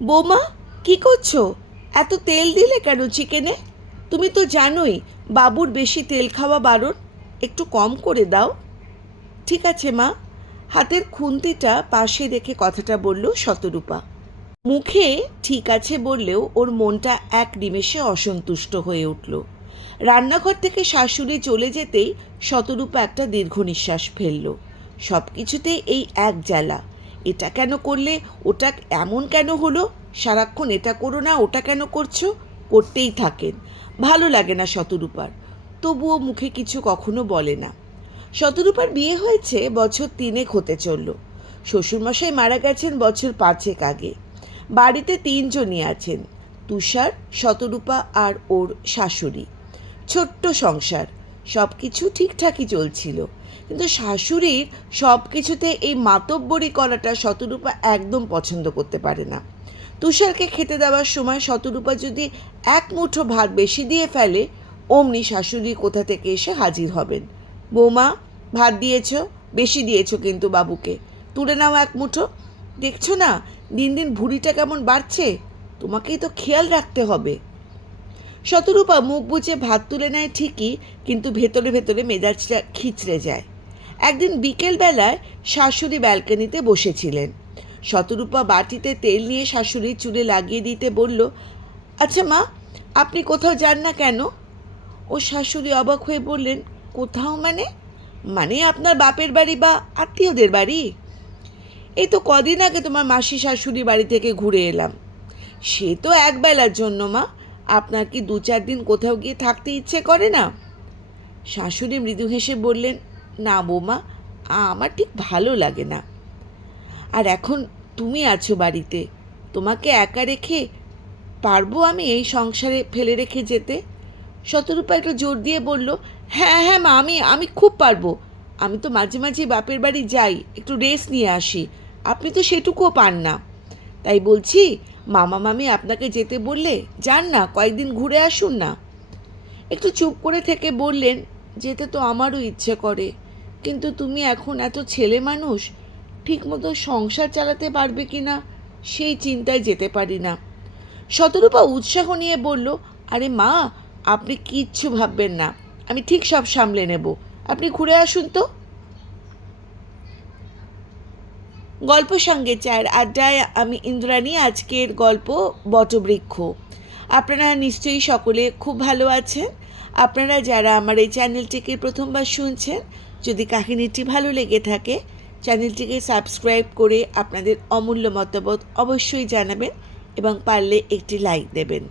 বৌমা, কি করছো? এত তেল দিলে কেন চিকেনে? তুমি তো জানোই বাবুর বেশি তেল খাওয়া বারণ। একটু কম করে দাও। ঠিক আছে মা। হাতের খুন্তিটা পাশে রেখে কথাটা বলল শতরূপা। মুখে ঠিক আছে বললেও ওর মনটা এক নিমেষে অসন্তুষ্ট হয়ে উঠল। রান্নাঘর থেকে শাশুড়ি চলে যেতেই শতরূপা একটা দীর্ঘ নিঃশ্বাস ফেলল। সব কিছুতেই এই এক জ্বালা। এটা কেন করলে, ওটা এমন কেন হলো, সারাক্ষণ এটা করো না ওটা কেন করছো, করতেই থাকেন। ভালো লাগে না শতরূপার। তবুও মুখে কিছু কখনো বলে না। শতরূপার বিয়ে হয়েছে বছর 3 হতে চলল। শ্বশুরমশাই মারা গেছেন বছর 5 আগে। বাড়িতে 3জনই আছেন, তুষার, শতরূপা আর ওর শাশুড়ি। ছোট্ট সংসার, সব কিছু ঠিকঠাকই চলছিল। কিন্তু শাশুড়ির সব কিছুতে এই মাতব্বরি করাটা শতরূপা একদম পছন্দ করতে পারে না। তুষারকে খেতে দেওয়ার সময় শতরূপা যদি এক মুঠো ভাত বেশি দিয়ে ফেলে, অমনি শাশুড়ি কোথা থেকে এসে হাজির হবেন। বৌমা, ভাত দিয়েছ, বেশি দিয়েছ কিন্তু বাবুকে, তুলে নাও এক মুঠো। দেখছো না দিন দিন ভুঁড়িটা কেমন বাড়ছে, তোমাকেই তো খেয়াল রাখতে হবে। শতরূপা মুখ বুজে ভাত তুলে নেয় ঠিকই, কিন্তু ভেতরে ভেতরে মেজাজটা খিচড়ে যায়। একদিন বিকেলবেলায় শাশুড়ি ব্যালকনিতে বসেছিলেন। শতরূপা বাটিতে তেল নিয়ে শাশুড়ির চুলে লাগিয়ে দিতে বলল, আচ্ছা মা, আপনি কোথাও যান না কেন? ও শাশুড়ি অবাক হয়ে বললেন, কোথাও মানে? মানে আপনার বাপের বাড়ি বা আত্মীয়দের বাড়ি। এই তো কদিন আগে তোমার মাসি শাশুড়ি বাড়ি থেকে ঘুরে এলাম। সে তো একবেলার জন্য মা, আপনার কি 2-4 দিন কোথাও গিয়ে থাকতে ইচ্ছে করে না? শাশুড়ি মৃদু হেসে বললেন, না বৌমা, আমার ঠিক ভালো লাগে না। আর এখন তুমি আছো বাড়িতে, তোমাকে একা রেখে পারবো আমি এই সংসারে ফেলে রেখে যেতে? শতরূপা একটু জোর দিয়ে বলল, হ্যাঁ হ্যাঁ মা, আমি খুব পারবো। আমি তো মাঝে মাঝে বাপের বাড়ি যাই, একটু রেস্ট নিয়ে আসি। আপনি তো সেটুকুও পান না। তাই বলছি, মামা মামি আপনাকে যেতে বললে যান না, কয়েকদিন ঘুরে আসুন না। একটু চুপ করে থেকে বললেন, যেতে তো আমারও ইচ্ছে করে, কিন্তু তুমি এখন এত ছেলে মানুষ, ঠিকমতো সংসার চালাতে পারবে কি না সেই চিন্তায় যেতে পারি না। শতরূপা উৎসাহ নিয়ে বলল, আরে মা, আপনি কিচ্ছু ভাববেন না, আমি ঠিক সব সামলে নেব। আপনি ঘুরে আসুন তো। গল্প সঙ্গে চায়ের আড্ডায় আমি ইন্দ্রাণী। আজকের গল্প বটবৃক্ষ। আপনারা নিশ্চয়ই সকলে খুব ভালো আছেন। আপনারা যারা আমার এই চ্যানেলটিকে প্রথমবার শুনছেন, যদি কাহিনীটি ভালো লেগে থাকে, চ্যানেলটিকে সাবস্ক্রাইব করে আপনাদের অমূল্য মতামত অবশ্যই জানাবেন এবং পারলে একটি লাইক দেবেন।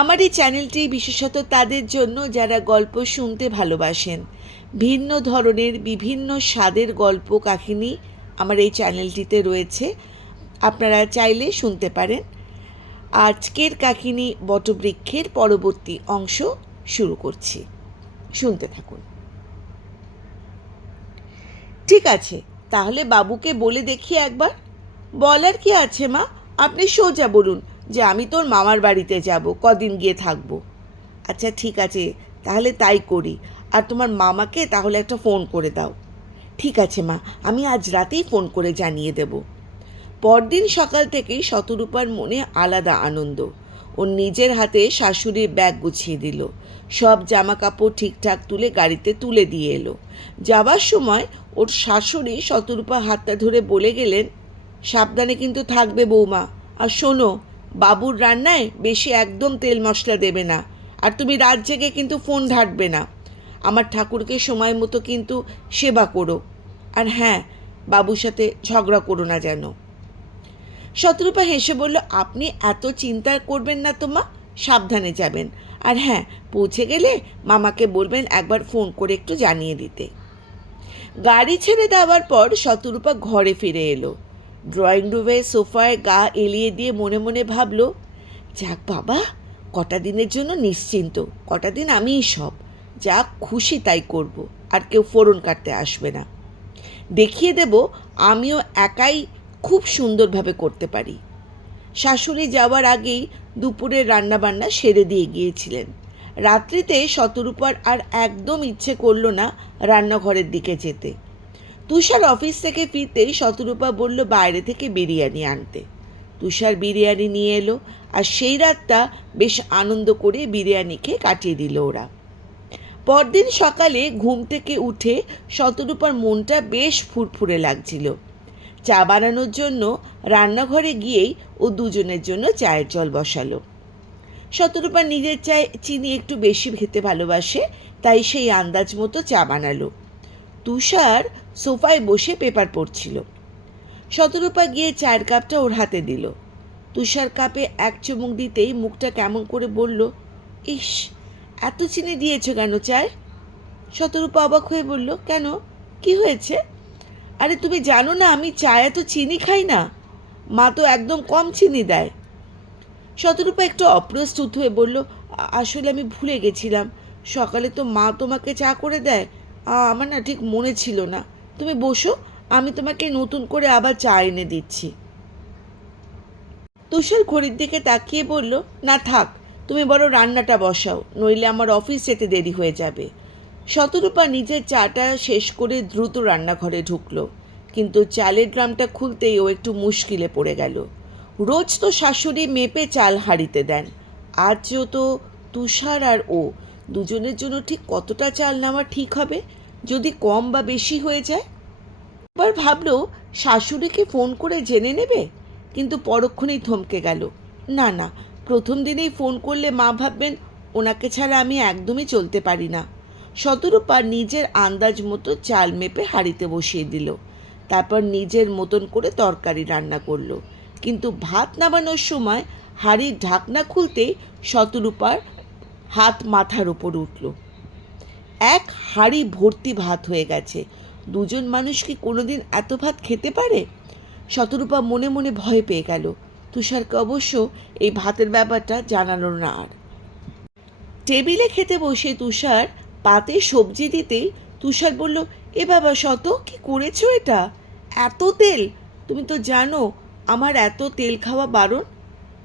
আমার এই চ্যানেলটি বিশেষত তাদের জন্য যারা গল্প শুনতে ভালোবাসেন। ভিন্ন ধরনের বিভিন্ন স্বাদের গল্প কাহিনী আমার এই চ্যানেলটিতে রয়েছে, আপনারা চাইলে শুনতে পারেন। আজকের কাহিনী বটবৃক্ষের পরবর্তী অংশ শুরু করছি, শুনতে থাকুন। ঠিক আছে, তাহলে বাবুকে বলে দেখি একবার। বলার কি আছে মা, আপনি সোজা বলুন যে আমি তোর মামার বাড়িতে যাব, কদিন গিয়ে থাকবো। আচ্ছা ঠিক আছে, তাহলে তাই করি। আর তোমার মামাকে তাহলে একটা ফোন করে দাও। ঠিক আছে মা, আমি আজ রাতেই ফোন করে জানিয়ে দেব। পরদিন সকাল থেকেই শতরূপার মনে আলাদা আনন্দ। ও নিজের হাতে শাশুড়ির ব্যাগ গুছিয়ে দিল, সব জামা কাপড় ঠিকঠাক তুলে গাড়িতে তুলে দিয়ে এলো। যাবার সময় ওর শাশুড়ি শতরূপা হাতটা ধরে বলে গেলেন, সাবধানে কিন্তু থাকবে বৌমা। আর শোনো, বাবুর রান্নায় বেশি একদম তেল মশলা দেবে না। আর তুমি রাত জেগে কিন্তু ফোন ঘাঁটবে না। আমার ঠাকুরকে সময় মতো কিন্তু সেবা করো। আর হ্যাঁ, বাবুর সাথে ঝগড়া করো না যেন। শতরূপা হেসে বলল, আপনি এত চিন্তা করবেন না তো মা, সাবধানে যাবেন। আর হ্যাঁ, পৌঁছে গেলে মামাকে বলবেন একবার ফোন করে একটু জানিয়ে দিতে। গাড়ি ছেড়ে দেওয়ার পর শতরূপা ঘরে ফিরে এলো। ড্রয়িং রুমে সোফায় গা এলিয়ে দিয়ে মনে মনে ভাবল, যাক বাবা, কটা দিনের জন্য নিশ্চিন্ত, কটা দিন আমিই সব, যা খুশি তাই করব, আর কেউ ফোড়ন কাটতে আসবে না। দেখিয়ে দেব আমিও একাই খুব সুন্দরভাবে করতে পারি। শাশুড়ি যাওয়ার আগেই দুপুরের রান্নাবান্না সেরে দিয়ে গিয়েছিলেন। রাত্রিতে শতরূপার আর একদম ইচ্ছে করল না রান্নাঘরের দিকে যেতে। তুষার অফিস থেকে ফিরতেই শতরূপা বলল বাইরে থেকে বিরিয়ানি আনতে। তুষার বিরিয়ানি নিয়ে এলো, আর সেই রাতটা বেশ আনন্দ করে বিরিয়ানি খেয়ে কাটিয়ে দিল ওরা। পরদিন সকালে ঘুম থেকে উঠে শতরূপার মনটা বেশ ফুরফুরে লাগছিল। চা বানানোর জন্য রান্নাঘরে গিয়েই ও দুজনের জন্য চায়ের জল বসালো। শতরূপা নিজের চায়ে চিনি একটু বেশি খেতে ভালোবাসে, তাই সেই আন্দাজ মতো চা বানালো। তুষার সোফায় বসে পেপার পড়ছিল। শতরূপা গিয়ে চায়ের কাপটা ওর হাতে দিল। তুষার কাপে এক চুমুক দিতেই মুখটা কেমন করে বলল, ইস, এত চিনি দিয়েছো কেন চায়? শতরূপা অবাক হয়ে বলল, কেন, কি হয়েছে? আরে তুমি জানো না আমি চায়ে এত চিনি খাই না, মা তো একদম কম চিনি দেয়। শতরূপা একটু অপ্রস্তুত হয়ে বলল, আসলে আমি ভুলে গেছিলাম, সকালে তো মা তোমাকে চা করে দেয়, আমার না ঠিক মনে ছিল না। তুমি বসো, আমি তোমাকে নতুন করে আবার চা এনে দিচ্ছি। তুষার ঘড়ির দিকে তাকিয়ে বলল, না থাক, তুমি বড় রান্নাটা বসাও, নইলে আমার অফিস যেতে দেরি হয়ে যাবে। শতরূপা নিজের চাটা শেষ করে দ্রুত রান্নাঘরে ঢুকলো, কিন্তু চালের ড্রামটা খুলতেই ও একটু মুশকিলে পড়ে গেল। রোজ তো শাশুড়ি মেপে চাল হাঁড়িতে দেন, আজও তো তুষার আর ও দুজনের জন্য ঠিক কতটা চাল নেওয়া ঠিক হবে, যদি কম বা বেশি হয়ে যায়। এবার ভাবলো শাশুড়িকে ফোন করে জেনে নেবে, কিন্তু পরক্ষণেই থমকে গেল। না না, প্রথম দিনেই ফোন করলে মা ভাববেন ওনাকে ছাড়া আমি একদমই চলতে পারি না। শতরূপা নিজের আন্দাজ মতো চাল মেপে হাঁড়িতে বসিয়ে দিল, তারপর নিজের মতন করে তরকারি রান্না করলো। কিন্তু ভাত নামানোর সময় হাঁড়ির ঢাকনা খুলতেই শতরূপার হাত মাথার উপর উঠল। এক হাঁড়ি ভর্তি ভাত হয়ে গেছে। দুজন মানুষ কি কোনোদিন এত ভাত খেতে পারে? শতরূপা মনে মনে ভয় পেয়ে গেল। তুষারকে অবশ্য এই ভাতের ব্যাপারটা জানালো না আর। টেবিলে খেতে বসে তুষার পাতে সবজি দিতেই তুষার বলল, এ বাবা শত, কি করেছো এটা? এত তেল! তুমি তো জানো আমার এত তেল খাওয়া বারণ।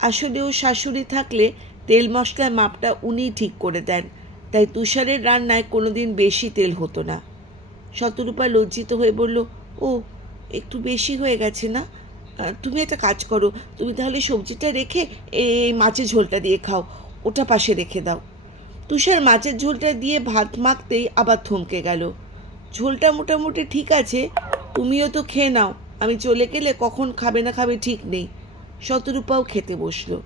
আসলে ও শাশুড়ি থাকলে তেল মশলার মাপটা উনিই ঠিক করে দেন, তাই তুষারের রান্নায় কোনোদিন বেশি তেল হতো না। শতরূপা লজ্জিত হয়ে বলল, ও, একটু বেশি হয়ে গেছে না? তুমি একটা কাজ করো, তুমি তাহলে সবজিটা রেখে এই মাছের ঝোলটা দিয়ে খাও, ওটা পাশে রেখে দাও। তুষার মাছের ঝোলটা দিয়ে ভাত মাখতেই আবার থমকে গেল। ঝোলটা মোটামুটি ঠিক আছে, তুমিও তো খেয়ে নাও, আমি চলে গেলে কখন খাবে না খাবে ঠিক নেই। শতরূপাও খেতে বসলো।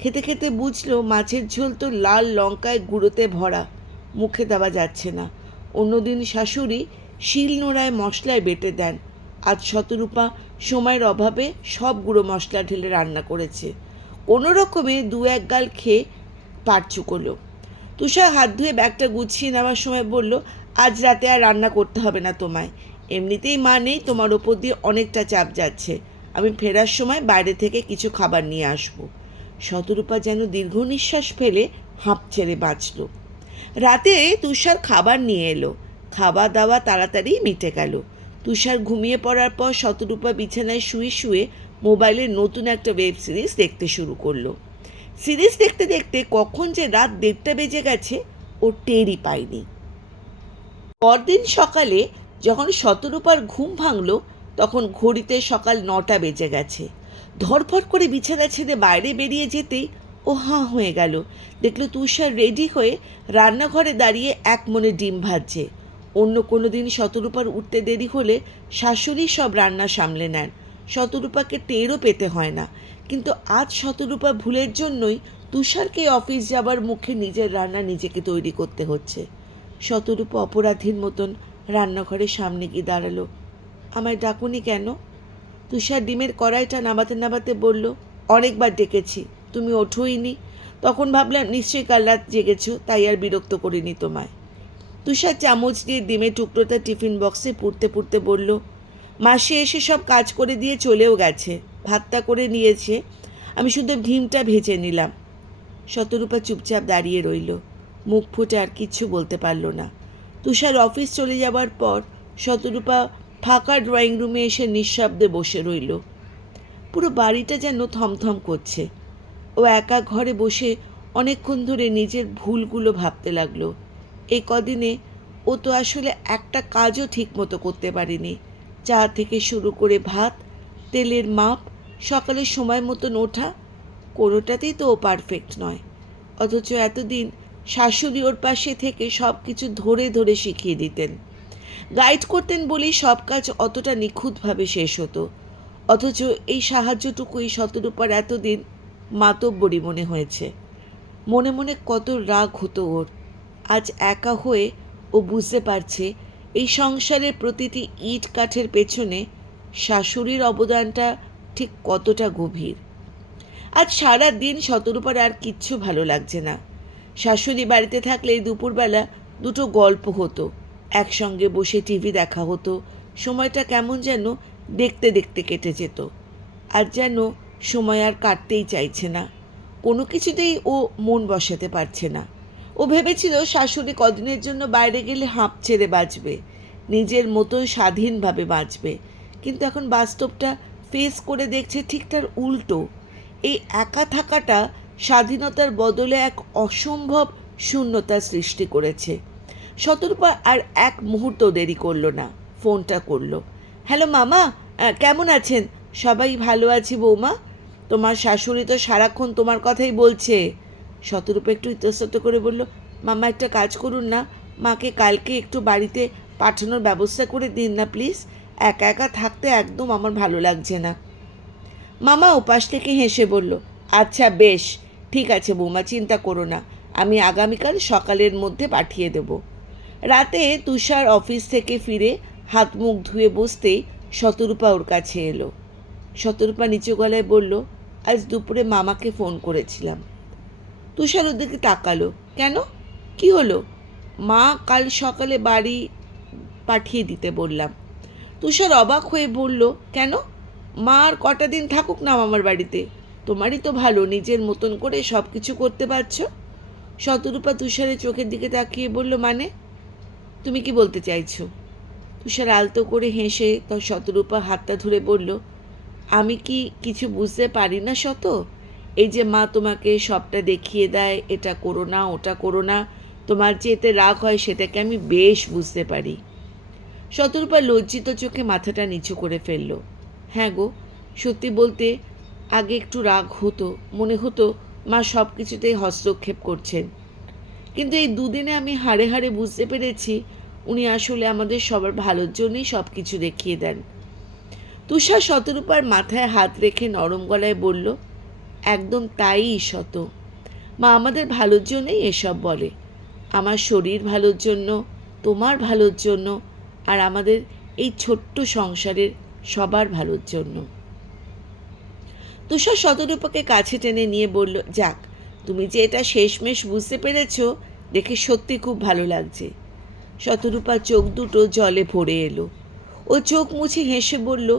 খেতে খেতে বুঝলো মাছের ঝোল তো লাল লঙ্কায় গুঁড়োতে ভরা, মুখে দেওয়া যাচ্ছে না। অন্যদিন শাশুড়ি শিল নোড়ায় মশলায় বেটে দেন, আজ শতরূপা সময়ের অভাবে সব গুঁড়ো মশলা ঢেলে রান্না করেছে। কোনো রকমে দু এক গাল খেয়ে পাট চুকোলো। তুষার হাত ধুয়ে ব্যাগটা গুছিয়ে নেওয়ার সময় বলল, আজ রাতে আর রান্না করতে হবে না তোমায়, এমনিতেই মা নেই, তোমার ওপর দিয়ে অনেকটা চাপ যাচ্ছে, আমি ফেরার সময় বাইরে থেকে কিছু খাবার নিয়ে আসব। শতরূপা যেন দীর্ঘ নিঃশ্বাস ফেলে হাঁপ ছেড়ে বাঁচল। রাতে তুষার খাবার নিয়ে এলো, খাওয়া দাওয়া তাড়াতাড়ি মিটে গেল। তুষার ঘুমিয়ে পড়ার পর শতরূপা বিছানায় শুয়ে শুয়ে মোবাইলে নতুন একটা ওয়েব সিরিজ দেখতে শুরু করলো। সিরিজ দেখতে দেখতে কখন যে রাত 1:30 বেজে গেছে ও টেরই পায়নি। পরদিন সকালে যখন শতরূপার ঘুম ভাঙল, তখন ঘড়িতে সকাল 9টা বেজে গেছে। ধড়ফড় করে বিছানা ছেড়ে বাইরে বেরিয়ে যেতেই ও হাঁ হয়ে গেল। দেখলো তুষার রেডি হয়ে রান্নাঘরে দাঁড়িয়ে এক মনে ডিম ভাজছে। অন্য কোনো দিন শতরূপার উঠতে দেরি হলে শাশুড়ি সব রান্না সামলে নেন, শতরূপাকে টেরও পেতে হয় না। কিন্তু আজ শতরূপা ভুলের জন্যই তুষারকে অফিস যাবার মুখে নিজের রান্না নিজেকে তৈরি করতে হচ্ছে। শতরূপা অপরাধীর মতন রান্নাঘরের সামনে গিয়ে দাঁড়ালো। আমায় ডাকুনি কেন? তুষার ডিমের কড়াইটা নামাতে নামাতে বলল, অনেকবার ডেকেছি, তুমি ওঠোইনি। তখন ভাবলাম নিশ্চয়ই কাল রাত জেগেছো, তাই আর বিরক্ত করিনি তোমায়। তুষার চামচ দিয়ে ডিমের টুকরোটা টিফিন বক্সে পুড়তে পুড়তে বলল, মাসি এসে সব কাজ করে দিয়ে চলেও গেছে, ভাতটা করে নিয়েছে, আমি শুধু ডিমটা ভেজে নিলাম। শতরূপা চুপচাপ দাঁড়িয়ে রইল, মুখ ফুটে আর কিচ্ছু বলতে পারল না। তুষার অফিস চলে যাবার পর শতরূপা ফাঁকা ড্রয়িং রুমে এসে নিঃশব্দে বসে রইল। পুরো বাড়িটা যেন থমথম করছে। ও একা ঘরে বসে অনেকক্ষণ ধরে নিজের ভুলগুলো ভাবতে লাগলো। এই কদিনে ও তো আসলে একটা কাজও ঠিক মতো করতে পারেনি। চা থেকে শুরু করে ভাত, তেলের মাপ, সকালে সময় মতন ওঠা, কোনোটাতেই তো ও পারফেক্ট নয়। অথচ এতদিন শাশুড়ি ওর পাশে থেকে সব কিছু ধরে ধরে শিখিয়ে দিতেন, গাইড করতেন বলেই সব কাজ অতটা নিখুঁতভাবে শেষ হতো। অথচ এই সাহায্যটুকুই শতরূপার এতদিন মাতব্বরি মনে হয়েছে। মনে মনে কত রাগ হতো ওর। আজ একা হয়ে ও বুঝতে পারছে এই সংসারের প্রতিটি ইট কাঠের পেছনে শাশুড়ির অবদানটা ঠিক কতটা গভীর। আজ সারা দিন শতরূপার আর কিচ্ছু ভালো লাগছে না। শাশুড়ি বাড়িতে থাকলে দুপুরবেলা দুটো গল্প হতো, একসঙ্গে বসে টিভি দেখা হতো, সময়টা কেমন যেন দেখতে দেখতে কেটে যেত। আজ যেন সময় আর কাটতেই চাইছে না, কোনো কিছুতেই ও মন বসাতে পারছে না। ও ভেবেছিল শাশুড়ি কদিনের জন্য বাইরে গেলে হাঁপ ছেড়ে বাঁচবে, নিজের মতন স্বাধীনভাবে বাঁচবে, কিন্তু এখন বাস্তবটা ফেস করে দেখছে ঠিক তার উল্টো। এই একা থাকাটা স্বাধীনতার বদলে এক অসম্ভব শূন্যতার সৃষ্টি করেছে। শতরূপা আর এক মুহূর্ত দেরি করলো না, ফোনটা করলো। হ্যালো মামা, কেমন আছেন? সবাই ভালো আছি বৌমা। তোমার শাশুড়ি তো সারাক্ষণ তোমার কথাই বলছে। শতরূপা একটু ইতস্তত করে বলল, মামা একটা কাজ করুন না, মাকে কালকে একটু বাড়িতে পাঠানোর ব্যবস্থা করে দিন না প্লিজ। একা একা থাকতে একদম আমার ভালো লাগছে না। মামা ওপাশ থেকে হেসে বলল, আচ্ছা বেশ, ঠিক আছে বৌমা, চিন্তা করো না, আমি আগামীকাল সকালের মধ্যে পাঠিয়ে দেব। রাতে তুষার অফিস থেকে ফিরে হাত মুখ ধুয়ে বসতেই শতরূপা ওর কাছে এলো। শতরূপা নিচু গলায় বলল, আজ দুপুরে মামাকে ফোন করেছিলাম। তুষার ওর দিকে তাকালো। কেন, কি হলো? মা কাল সকালে বাড়ি পাঠিয়ে দিতে বললাম। তুষার অবাক হয়ে বলল, কেন? মা আর কটা দিন থাকুক না আমার বাড়িতে, তোমারই তো ভালো, নিজের মতন করে সব কিছু করতে পারছো। শতরূপা তুষারের চোখের দিকে তাকিয়ে বলল, মানে তুমি কি বলতে চাইছো? তুষার আলতো করে হেসে তার শতরূপা হাতটা ধরে বলল, আমি কি কিছু বুঝতে পারি না শত? এই যে মা তোমাকে সবটা দেখিয়ে দেয়, এটা করো না ওটা করো না, তোমার যে এতে রাগ হয় সেটাকে আমি বেশ বুঝতে পারি। শতরূপা লজ্জিত চোখে মাথাটা নিচু করে ফেলল। হ্যাঁ গো, সত্যি বলতে আগে একটু রাগ হতো, মনে হতো মা সব কিছুতেই হস্তক্ষেপ করছেন, কিন্তু এই দুদিনে আমি হাড়ে হাড়ে বুঝতে পেরেছি উনি আসলে আমাদের সবার ভালোর জন্যই সব কিছু দেখিয়ে দেন। তুষার শতরূপার মাথায় হাত রেখে নরম গলায় বলল, একদম তাই শত, মা আমাদের ভালোর জন্যই এসব বলে, আমার শরীর ভালোর জন্য, তোমার ভালোর জন্য, আর আমাদের এই ছোট্ট সংসারের সবার ভালোর জন্য। তুষার শতরূপাকে কাছে টেনে নিয়ে বলল, যাক, তুমি যে এটা শেষমেশ বুঝতে পেরেছ দেখে সত্যি খুব ভালো লাগছে। শতরূপার চোখ দুটো জলে ভরে এলো। ও চোখ মুছে হেসে বলল,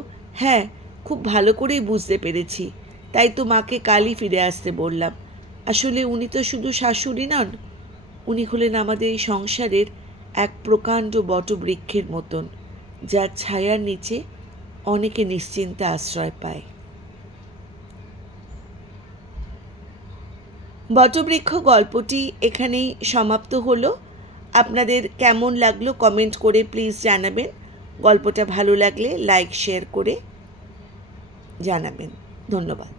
হ্যাঁ, খুব ভালো করেই বুঝতে পেরেছি, তাই তো মাকে কালই ফিরে আসতে বললাম। আসলে উনি তো শুধু শাশুড়ি নন, উনি হলেন আমাদের এই সংসারের এক প্রকাণ্ড বটবৃক্ষের মতন, যার ছায়ার নিচে অনেকে নিশ্চিন্তে আশ্রয় পায়। বটবৃক্ষ গল্পটি এখানেই সমাপ্ত হলো। আপনাদের কেমন লাগলো কমেন্ট করে প্লিজ জানাবেন। গল্পটা ভালো লাগলে লাইক শেয়ার করে জানাবেন। ধন্যবাদ।